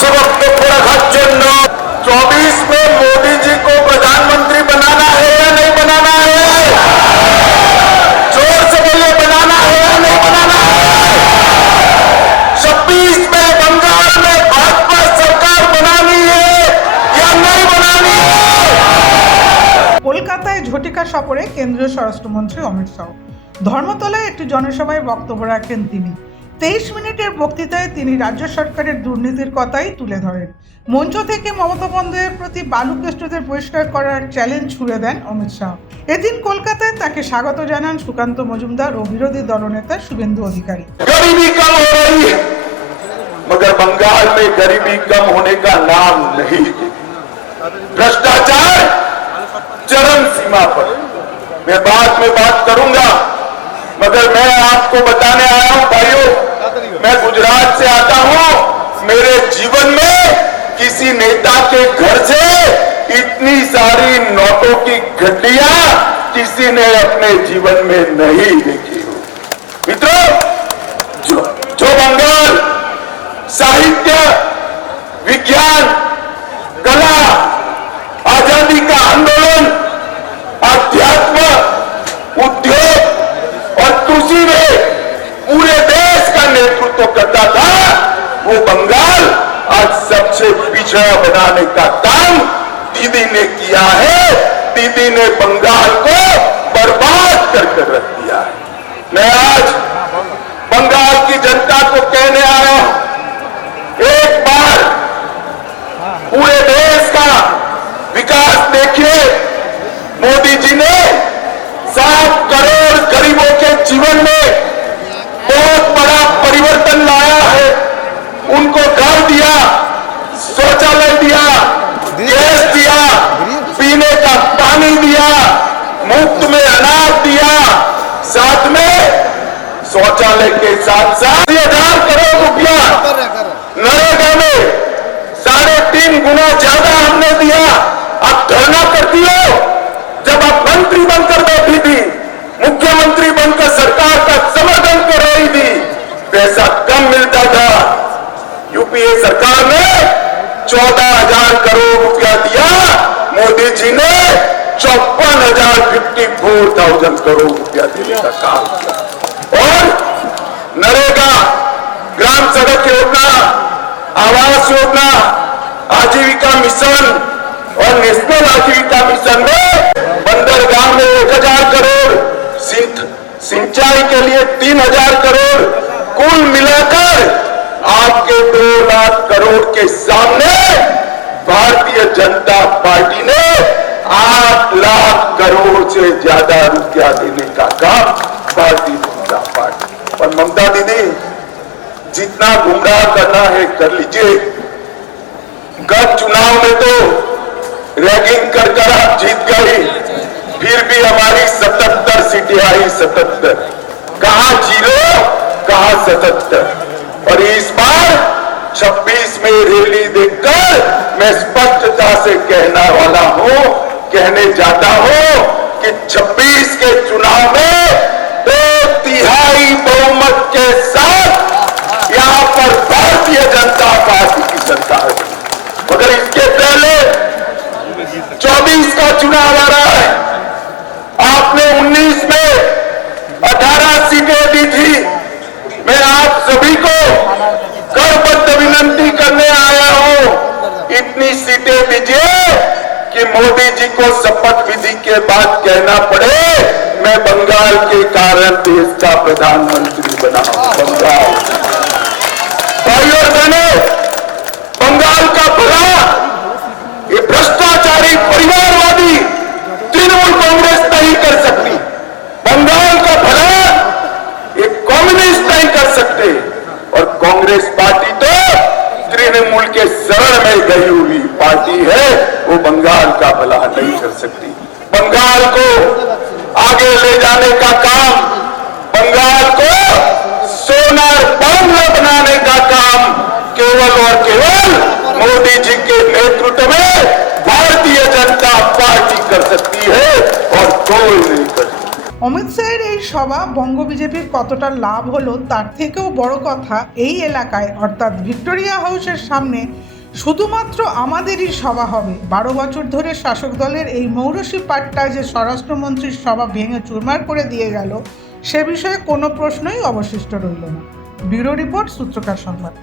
लोकसभा করে রাখার জন্য 24 में मोदी जी को प्रधानमंत्री बनाना है या नहीं बनाना है? जोर से बोलिए, बनाना है या नहीं बनाना है? 26 में बंगाल में भाजपा सरकार बनानी है या नहीं बनानी है? কলকাতায় ঝটিকা সফরে কেন্দ্রীয় স্বরাষ্ট্রমন্ত্রী অমিত শাহ ধর্মতলায় একটি জনসভায় বক্তব্য রাখেন তিনি। 23 মিনিটের বক্তৃতায় তিনি রাজ্য সরকারের দুর্নীতির কথাই তুলে ধরেন। মঞ্চ থেকে মমতা বন্দ্যোপাধ্যায়ের প্রতি বালুকেষ্টদের পরিষ্কার করার চ্যালেঞ্জ ছুড়ে দেন অমিত শাহ। এদিন কলকাতায় তাকে স্বাগত জানান সুকান্ত মজুমদার ও বিরোধী দলনেতা শুভেন্দু অধিকারী। गरीबी कम हो रही है, मगर बंगाल में गरीबी कम होने का नाम नहीं। भ्रष्टाचार चरम सीमा पर। मैं बाद में बात करूंगा, मगर मैं आपको बताने आया हूं भाइयों, मैं गुजरात से आता हूं। मेरे जीवन में किसी नेता के घर से इतनी सारी नोटों की गड्डियां किसी ने अपने जीवन में नहीं देखी हो। मित्रों, जो बंगाल साहित्य, विज्ञान, कला, आजादी का आंदोलन, अध्यात्म, उद्योग और कृषि में पूरे देश का नेतृत्व करता था, वो बंगाल आज सबसे पिछड़ा बनाने का काम दीदी ने किया है। दीदी ने बंगाल को बर्बाद करके रख दिया है। मैं आज बंगाल की जनता को कहने आया हूं, एक बार पूरे देश का विकास देखिए। मोदी जी ने 7 करोड़ गरीबों के जीवन में बहुत बड़ा परिवर्तन लाया है। उनको घर दिया, शौचालय दिया, गैस दिया, पीने का पानी दिया, मुफ्त में अनाज दिया, साथ में शौचालय के साथ 1000 करोड़ रुपया नरेगा में 3.5 गुना ज्यादा हमने दिया। आप धरना करती हो, जब आप मंत्री बनकर बैठी थी, मुख्यमंत्री बनकर सरकार का समर्थन कर रही थी, पैसा कम मिलता था। यूपीए सरकार ने 14,000 करोड़ रुपया दिया, मोदी जी ने 54,000 करोड़ रुपया देने का काम किया। और नरेगा, ग्राम सड़क योजना, आवास योजना, आजीविका मिशन और नेशनल आजीविका मिशन में बंदरगाह में 1,000 करोड़, सिंचाई के लिए 3,000 करोड़, कुल मिलाकर आपके 2 लाख करोड़ के सामने भारतीय जनता पार्टी ने 8 लाख करोड़ से ज्यादा रुपया देने का काम भारतीय जनता पार्टी। और ममता दीदी, जितना गुमराह करना है कर लीजिए। गत चुनाव में तो रैगिंग कर आप जीत गई, फिर भी हमारी 77 सीटें आई। 77 कहां 0, कहां 77। और इस बार 26 में रैली देखकर मैं स्पष्टता से कहने जाता हूं कि 26 के चुनाव में 2/3 बहुमत के साथ यहां पर भारतीय जनता पार्टी की सरकार है। मगर इसके पहले 24 का चुनाव आ रहा है। आपने 19 में 18 सीटें दी थी। मैं आप सभी को करबद्ध विनंती करने आया हूं, इतनी सीटें दीजिए कि मोदी जी को शपथ विधि के बाद कहना पड़े, मैं बंगाल के कारण देश का प्रधानमंत्री बना। बंगाल, भाइयों और बहनों, बंगाल का भला ये भ्रष्टाचारी परिवारवादी तृणमूल कांग्रेस नहीं कर सकती। बंगाल का भला ये कम्युनिस्ट नहीं कर सकते। और कांग्रेस पार्टी तो तृणमूल के शरण में गई हुई पार्टी है, वो बंगाल का भला नहीं कर सकती। बंगाल को आगे ले जाने का काम, बंगाल को सोनार बांग्ला बनाने का काम केवल और केवल मोदी जी के नेतृत्व में भारतीय जनता पार्टी कर सकती है और कोई नहीं कर सकती। অমিত শাহের এই সভা বঙ্গ বিজেপির কতটা লাভ হলো তার থেকেও বড় কথা, এই এলাকায় অর্থাৎ ভিক্টোরিয়া হাউসের সামনে শুধুমাত্র আমাদেরই সভা হবে। 12 বছর ধরে শাসক দলের এই মৌরসি পাট্টা যে স্বরাষ্ট্রমন্ত্রীর সভা ভেঙে চুরমার করে দিয়ে গেল, সে বিষয়ে কোনো প্রশ্নই অবশিষ্ট রইল না। ব্যুরো রিপোর্ট, সূত্রকার সংবাদ।